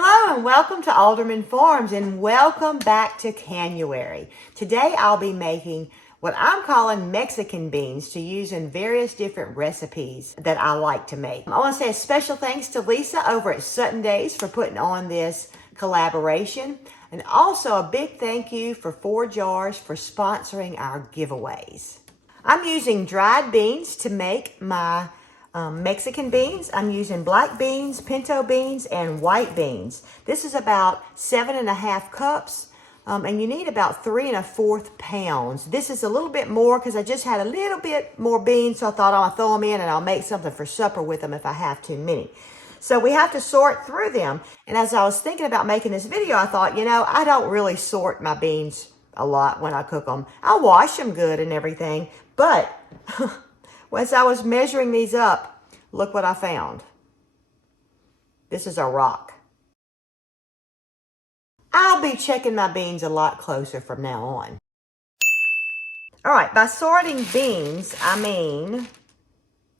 Hello and welcome to Alderman Farms and welcome back to CANUARY. Today I'll be making what I'm calling Mexican beans to use in various different recipes that I like to make. I want to say a special thanks to Lisa over at Sutton Days for putting on this collaboration, and also a big thank you for 4 Jars for sponsoring our giveaways. I'm using dried beans to make my Mexican beans. I'm using black beans, pinto beans, and white beans. This is about 7.5 cups, and you need about 3 1/4 pounds. This is a little bit more because I just had a little bit more beans, so I thought I'll throw them in and I'll make something for supper with them if I have too many. So we have to sort through them. And as I was thinking about making this video, I thought, I don't really sort my beans a lot when I cook them. I wash them good and everything, but as I was measuring these up, look what I found. This is a rock. I'll be checking my beans a lot closer from now on. All right, by sorting beans, I mean,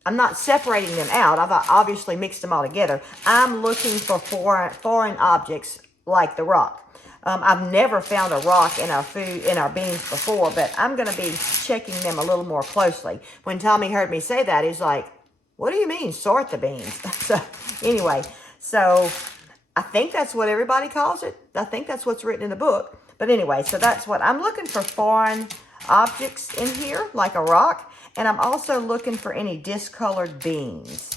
I'm not separating them out. I've obviously mixed them all together. I'm looking for foreign objects like the rock. I've never found a rock in our beans before, but I'm going to be checking them a little more closely. When Tommy heard me say that, he's like, "What do you mean, sort the beans?" So anyway, so I think that's what everybody calls it. I think that's what's written in the book. But anyway, so that's what I'm looking for, foreign objects in here, like a rock. And I'm also looking for any discolored beans.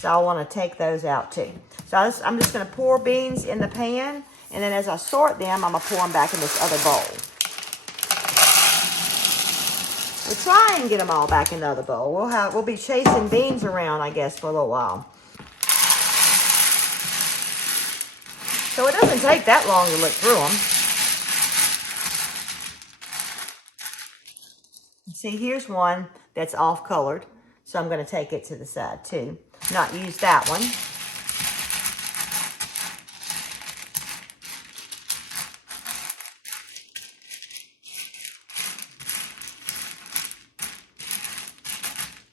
So I want to take those out too. So I'm just going to pour beans in the pan. And then as I sort them, I'm going to pour them back in this other bowl. We'll try and get them all back in the other bowl. We'll be chasing beans around, I guess, for a little while. So it doesn't take that long to look through them. See, here's one that's off-colored. So I'm going to take it to the side, too. Not use that one.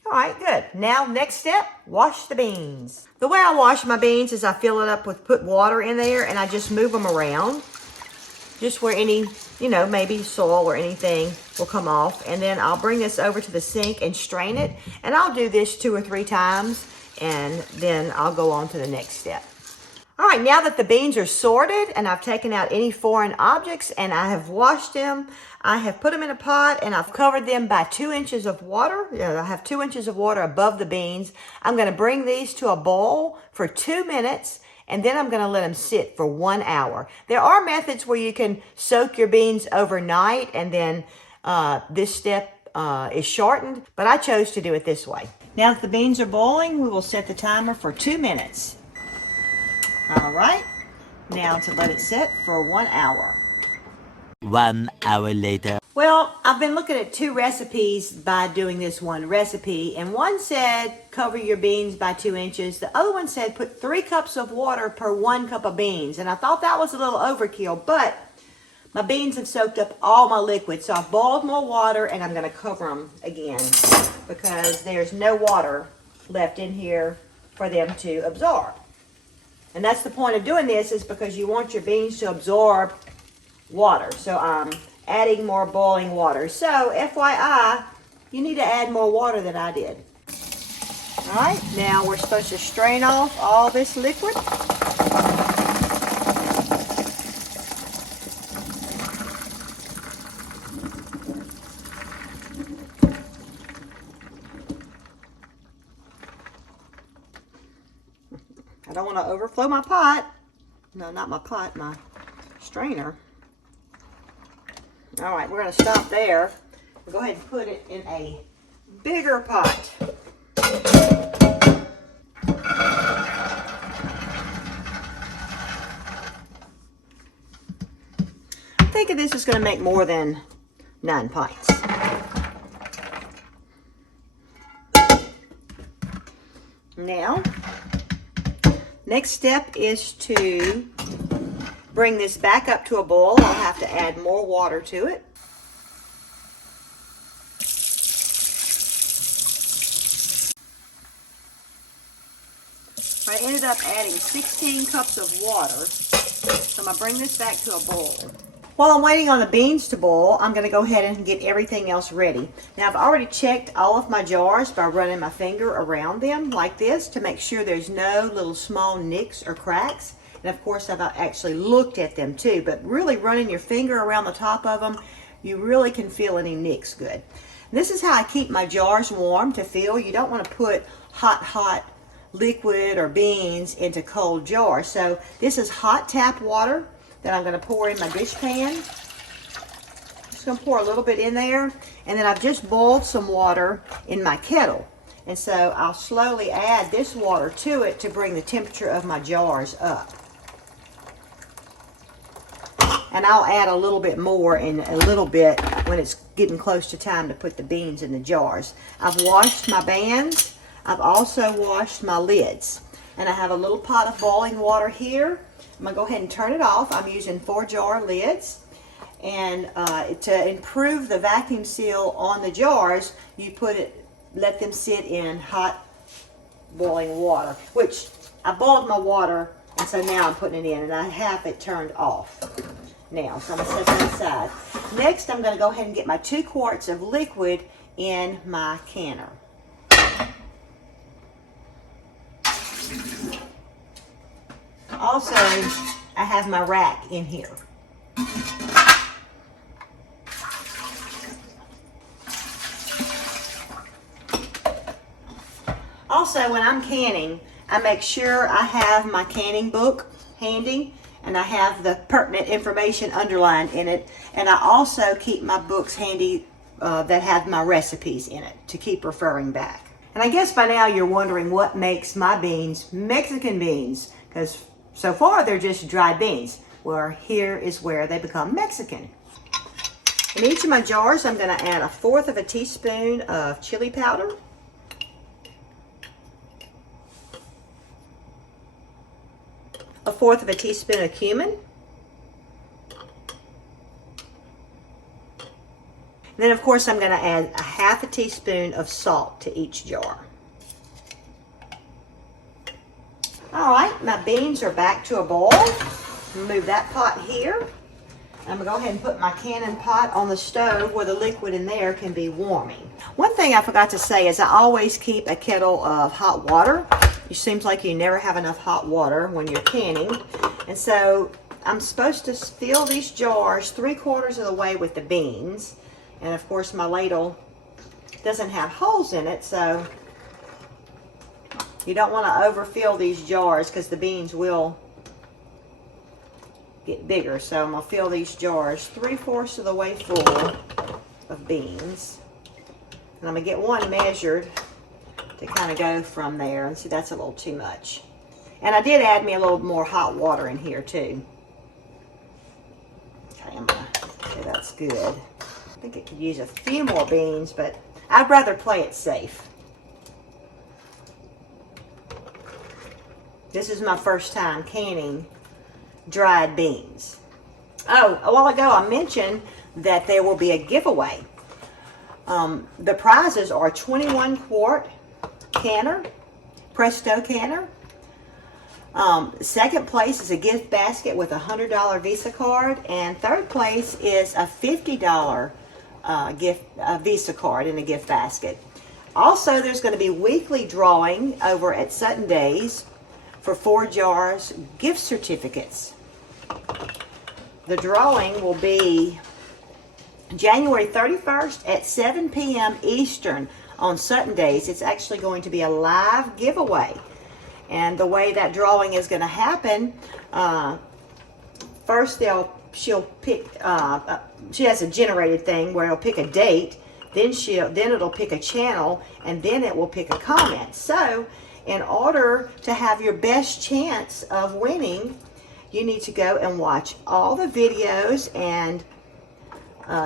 All right, good. Now, next step, wash the beans. The way I wash my beans is I fill it up with, put water in there, and I just move them around. Just where any, maybe soil or anything will come off. And then I'll bring this over to the sink and strain it. And I'll do this 2 or 3 times, and then I'll go on to the next step. All right, now that the beans are sorted and I've taken out any foreign objects and I have washed them, I have put them in a pot and I've covered them by 2 inches of water. I have 2 inches of water above the beans. I'm going to bring these to a boil for 2 minutes, and then I'm going to let them sit for 1 hour. There are methods where you can soak your beans overnight and then this step is shortened, but I chose to do it this way. Now that the beans are boiling, we will set the timer for 2 minutes. All right, now to let it set for 1 hour. 1 hour later. Well, I've been looking at 2 recipes by doing this one recipe, and one said cover your beans by 2 inches. The other one said put 3 cups of water per 1 cup of beans, and I thought that was a little overkill, but my beans have soaked up all my liquid, so I've boiled more water, and I'm going to cover them again because there's no water left in here for them to absorb. And that's the point of doing this, is because you want your beans to absorb water. So I'm adding more boiling water. So FYI, you need to add more water than I did. All right, now we're supposed to strain off all this liquid. I don't want to overflow my pot. No, not my pot, my strainer. All right, we're going to stop there. We'll go ahead and put it in a bigger pot. I'm thinking this is going to make more than 9 pints. Now, next step is to bring this back up to a boil. I'll have to add more water to it. I ended up adding 16 cups of water. So I'm going to bring this back to a boil. While I'm waiting on the beans to boil, I'm going to go ahead and get everything else ready. Now I've already checked all of my jars by running my finger around them like this to make sure there's no little small nicks or cracks. And of course I've actually looked at them too, but really running your finger around the top of them, you really can feel any nicks good. And this is how I keep my jars warm to fill. You don't want to put hot liquid or beans into cold jars. So this is hot tap water that I'm going to pour in my dish pan. Just going to pour a little bit in there, and then I've just boiled some water in my kettle. And so I'll slowly add this water to it to bring the temperature of my jars up. And I'll add a little bit more in a little bit when it's getting close to time to put the beans in the jars. I've washed my bands. I've also washed my lids. And I have a little pot of boiling water here. I'm going to go ahead and turn it off. I'm using 4-jar lids. And to improve the vacuum seal on the jars, you let them sit in hot boiling water, which I boiled my water, and so now I'm putting it in, and I have it turned off now. So I'm going to set that aside. Next, I'm going to go ahead and get my 2 quarts of liquid in my canner. Also, I have my rack in here. Also, when I'm canning, I make sure I have my canning book handy, and I have the pertinent information underlined in it. And I also keep my books handy that have my recipes in it to keep referring back. And I guess by now you're wondering what makes my beans Mexican beans, because so far they're just dried beans. Well, here is where they become Mexican. In each of my jars, I'm going to add 1/4 of a teaspoon of chili powder, 1/4 of a teaspoon of cumin, and then of course I'm going to add 1/2 teaspoon of salt to each jar. All right, my beans are back to a boil. Move that pot here. I'm going to go ahead and put my canning pot on the stove where the liquid in there can be warming. One thing I forgot to say is I always keep a kettle of hot water. It seems like you never have enough hot water when you're canning. And so I'm supposed to fill these jars 3/4 of the way with the beans. And of course my ladle doesn't have holes in it, so you don't want to overfill these jars because the beans will get bigger. So I'm going to fill these jars 3/4 of the way full of beans. And I'm going to get one measured to kind of go from there. And see, that's a little too much. And I did add me a little more hot water in here too. Okay, I'm going to say that's good. I think it could use a few more beans, but I'd rather play it safe. This is my first time canning dried beans. Oh, a while ago I mentioned that there will be a giveaway. The prizes are a 21-quart canner, Presto canner. Second place is a gift basket with a $100 Visa card, and third place is a $50 Visa card in a gift basket. Also, there's going to be weekly drawing over at Sutton Days for 4 jars gift certificates. The drawing will be January 31st at 7 p.m. Eastern on Sutton Days. It's actually going to be a live giveaway. And the way that drawing is going to happen, first she'll pick, she has a generated thing where it'll pick a date, then it'll pick a channel, and then it will pick a comment. So in order to have your best chance of winning, you need to go and watch all the videos, and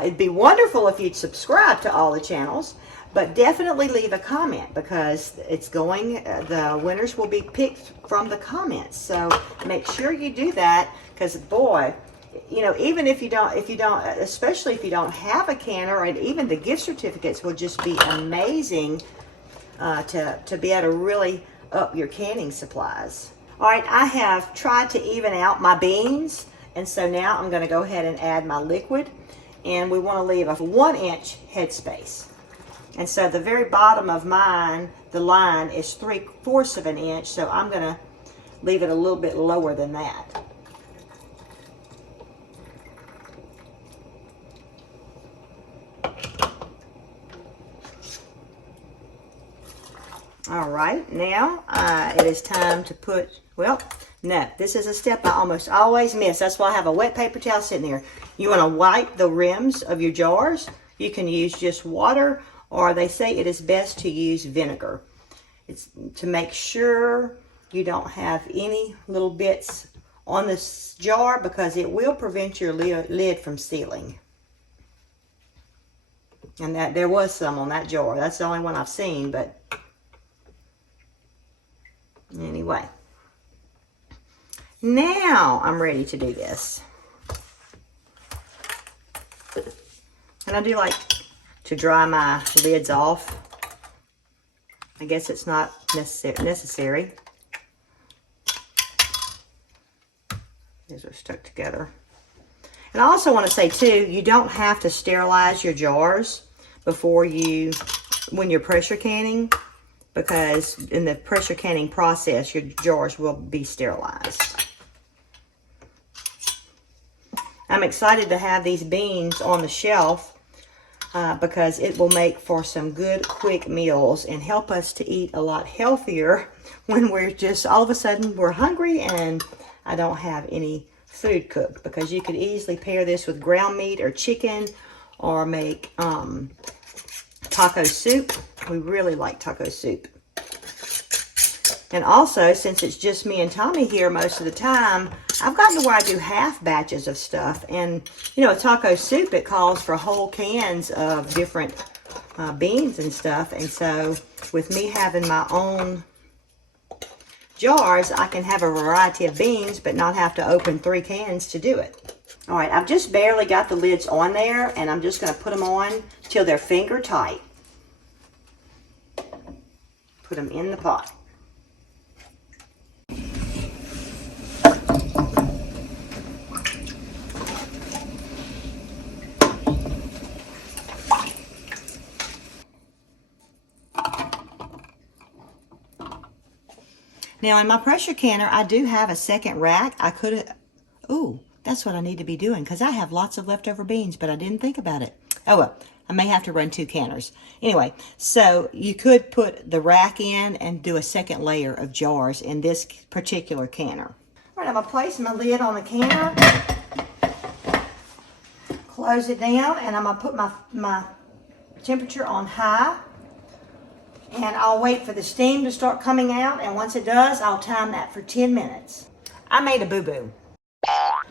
it'd be wonderful if you'd subscribe to all the channels, but definitely leave a comment, because it's going, the winners will be picked from the comments. So make sure you do that, because boy, you know, even if you don't, especially if you don't have a canner, and even the gift certificates will just be amazing to be able to really up your canning supplies. All right, I have tried to even out my beans, and so now I'm going to go ahead and add my liquid, and we want to leave a 1-inch headspace. And so the very bottom of mine, the line is 3/4 of an inch, so I'm going to leave it a little bit lower than that. All right, now it is time to put, well, no, this is a step I almost always miss. That's why I have a wet paper towel sitting there. You want to wipe the rims of your jars. You can use just water, or they say it is best to use vinegar. It's to make sure you don't have any little bits on this jar, because it will prevent your lid from sealing. And that there was some on that jar. That's the only one I've seen, but anyway, now I'm ready to do this. And I do like to dry my lids off. I guess it's not necessary. These are stuck together. And I also want to say too, you don't have to sterilize your jars when you're pressure canning, because in the pressure canning process, your jars will be sterilized. I'm excited to have these beans on the shelf because it will make for some good, quick meals and help us to eat a lot healthier when we're just, all of a sudden, we're hungry and I don't have any food cooked, because you could easily pair this with ground meat or chicken, or make taco soup. We really like taco soup. And also, since it's just me and Tommy here most of the time, I've gotten to where I do half batches of stuff. And, you know, a taco soup, it calls for whole cans of different beans and stuff. And so, with me having my own jars, I can have a variety of beans, but not have to open 3 cans to do it. All right, I've just barely got the lids on there, and I'm just going to put them on till they're finger tight. Put them in the pot. Now in my pressure canner, I do have a second rack. I could have, ooh, that's what I need to be doing, because I have lots of leftover beans, but I didn't think about it. Oh well, I may have to run 2 canners. Anyway, so you could put the rack in and do a second layer of jars in this particular canner. All right, I'm gonna place my lid on the canner, close it down, and I'm gonna put my temperature on high. And I'll wait for the steam to start coming out, and once it does, I'll time that for 10 minutes. I made a boo-boo.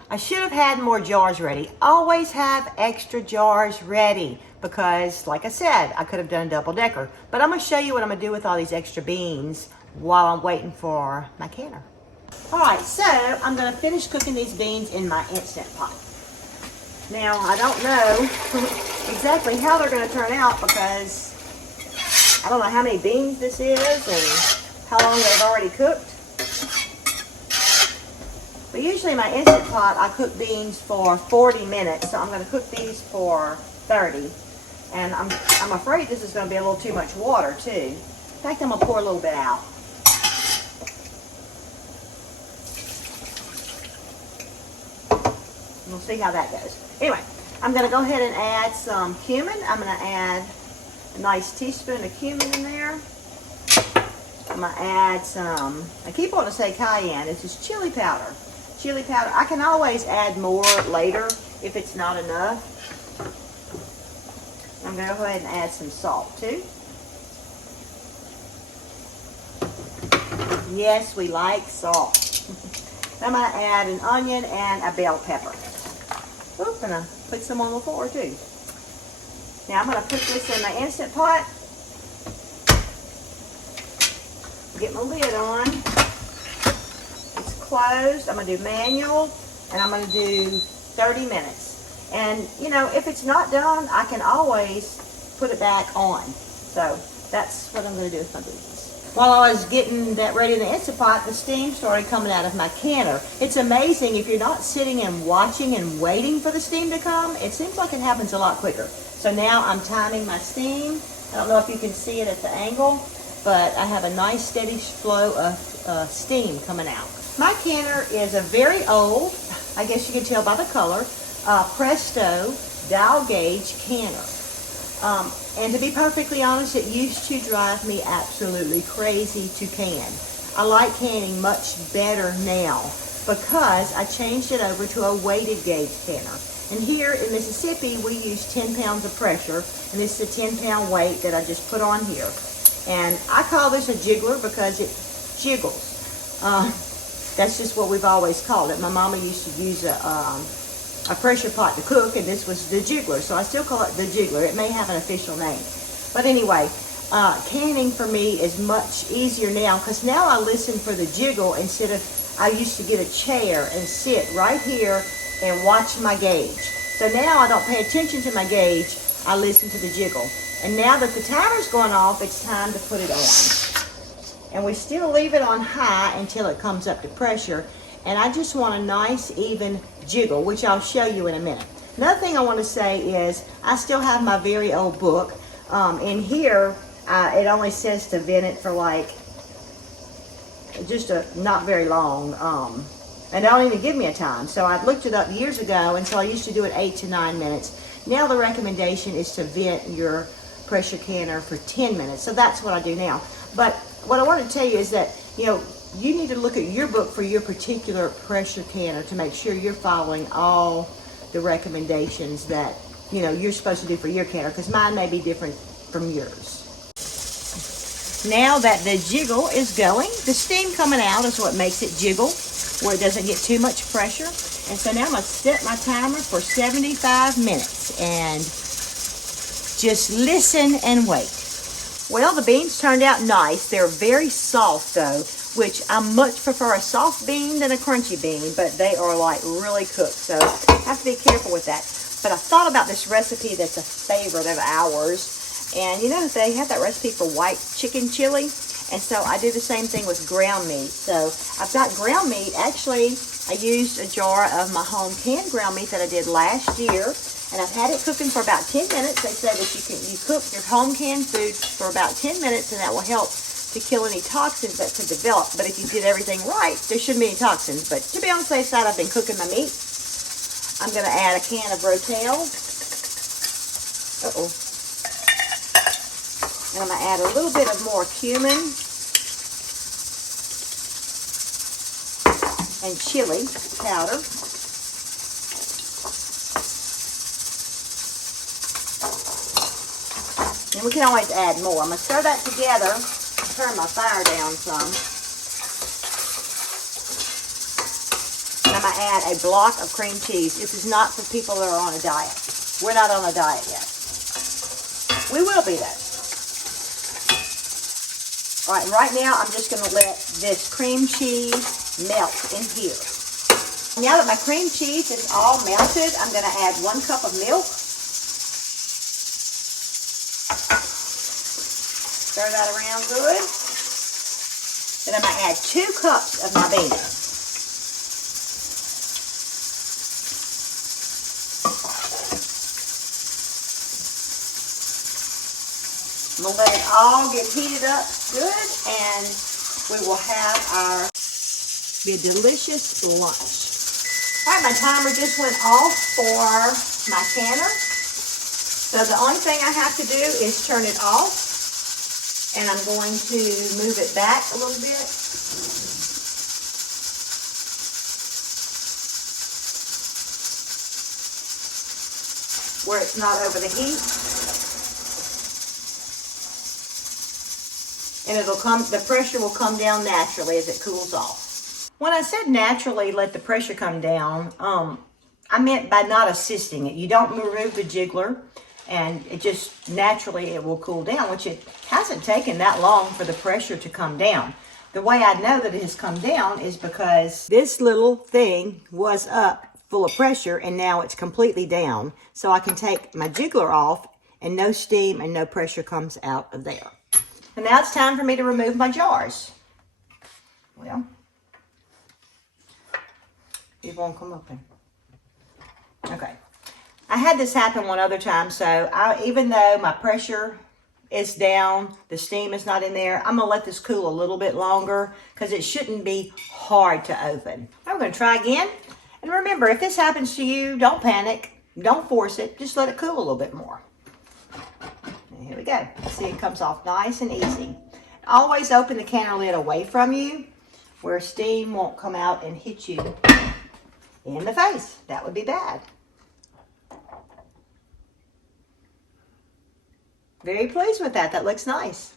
I should have had more jars ready. Always have extra jars ready, because, like I said, I could have done a double-decker. But I'm going to show you what I'm going to do with all these extra beans while I'm waiting for my canner. All right, so I'm going to finish cooking these beans in my Instant Pot. Now, I don't know exactly how they're going to turn out, because I don't know how many beans this is and how long they've already cooked. But usually in my Instant Pot, I cook beans for 40 minutes. So I'm going to cook these for 30. And I'm afraid this is going to be a little too much water too. In fact, I'm going to pour a little bit out. And we'll see how that goes. Anyway, I'm going to go ahead and add some cumin. I'm going to add a nice teaspoon of cumin in there. I'm going to add some, I keep wanting to say cayenne. This is chili powder. Chili powder. I can always add more later if it's not enough. I'm going to go ahead and add some salt too. Yes, we like salt. I'm going to add an onion and a bell pepper. Oop, and I put some on the floor too. Now I'm going to put this in my Instant Pot. Get my lid on. It's closed. I'm going to do manual, and I'm going to do 30 minutes. And, you know, if it's not done, I can always put it back on. So that's what I'm going to do with my beans. While I was getting that ready in the Instant Pot, the steam started coming out of my canner. It's amazing if you're not sitting and watching and waiting for the steam to come, it seems like it happens a lot quicker. So now I'm timing my steam. I don't know if you can see it at the angle, but I have a nice steady flow of steam coming out. My canner is a very old, I guess you can tell by the color, Presto dial gauge canner. And to be perfectly honest, it used to drive me absolutely crazy to can. I like canning much better now because I changed it over to a weighted gauge canner. And here in Mississippi, we use 10 pounds of pressure, and this is a 10-pound weight that I just put on here. And I call this a jiggler because it jiggles. That's just what we've always called it. My mama used to use a pressure pot to cook, and this was the jiggler, so I still call it the jiggler. It may have an official name, but anyway, canning for me is much easier now because now I listen for the jiggle instead of I used to get a chair and sit right here and watch my gauge. So now I don't pay attention to my gauge, I listen to the jiggle. And now that the timer's going off, it's time to put it on. And we still leave it on high until it comes up to pressure. And I just want a nice even jiggle, which I'll show you in a minute. Another thing I want to say is I still have my very old book. In here, it only says to vent it for like just not very long. And they don't even give me a time. So I looked it up years ago, and so I used to do it 8 to 9 minutes. Now the recommendation is to vent your pressure canner for 10 minutes. So that's what I do now. But what I want to tell you is that, you know, you need to look at your book for your particular pressure canner to make sure you're following all the recommendations that, you know, you're supposed to do for your canner, because mine may be different from yours. Now that the jiggle is going, the steam coming out is what makes it jiggle, where it doesn't get too much pressure. And so now I'm going to set my timer for 75 minutes and just listen and wait. Well, the beans turned out nice. They're very soft though, which I much prefer a soft bean than a crunchy bean, but they are like really cooked, so I have to be careful with that. But I thought about this recipe that's a favorite of ours, and you know, they have that recipe for white chicken chili, and so I do the same thing with ground meat. So I've got ground meat. Actually, I used a jar of my home canned ground meat that I did last year, and I've had it cooking for about 10 minutes. They say that you cook your home canned food for about 10 minutes, and that will help to kill any toxins that could develop. But if you did everything right, there shouldn't be any toxins. But to be on the safe side, I've been cooking my meat. I'm going to add a can of Rotel. And I'm going to add a little bit of more cumin and chili powder. And we can always add more. I'm going to stir that together. Turn my fire down some. And I'm going to add a block of cream cheese. This is not for people that are on a diet. We're not on a diet yet. We will be though. Alright, and right now I'm just going to let this cream cheese melt in here. Now that my cream cheese is all melted, I'm going to add 1 cup of milk. Stir that around good. Then I'm going to add 2 cups of my beans. I'm going to let it all get heated up good, and we will have our delicious lunch. Alright, my timer just went off for my canner. So the only thing I have to do is turn it off. And I'm going to move it back a little bit. Where it's not over the heat. And the pressure will come down naturally as it cools off. When I said naturally let the pressure come down, I meant by not assisting it. You don't remove the jiggler, and it just naturally it will cool down, which it hasn't taken that long for the pressure to come down. The way I know that it has come down is because this little thing was up full of pressure, and now it's completely down. So I can take my jiggler off, and no steam and no pressure comes out of there. And now it's time for me to remove my jars. Well, it won't come open. Okay. I had this happen one other time, so even though my pressure is down, the steam is not in there, I'm going to let this cool a little bit longer because it shouldn't be hard to open. I'm going to try again. And remember, if this happens to you, don't panic. Don't force it. Just let it cool a little bit more. And here we go. See, it comes off nice and easy. Always open the canner lid away from you where steam won't come out and hit you in the face. That would be bad. Very pleased with that. That looks nice.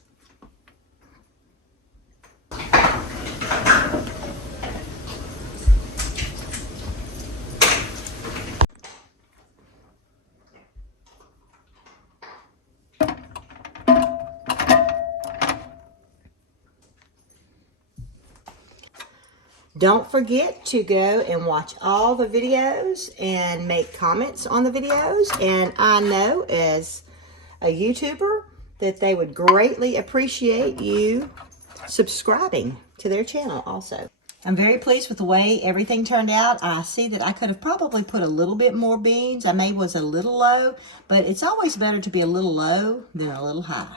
Don't forget to go and watch all the videos and make comments on the videos. And I know as a YouTuber that they would greatly appreciate you subscribing to their channel also. I'm very pleased with the way everything turned out. I see that I could have probably put a little bit more beans. I maybe was a little low, but it's always better to be a little low than a little high.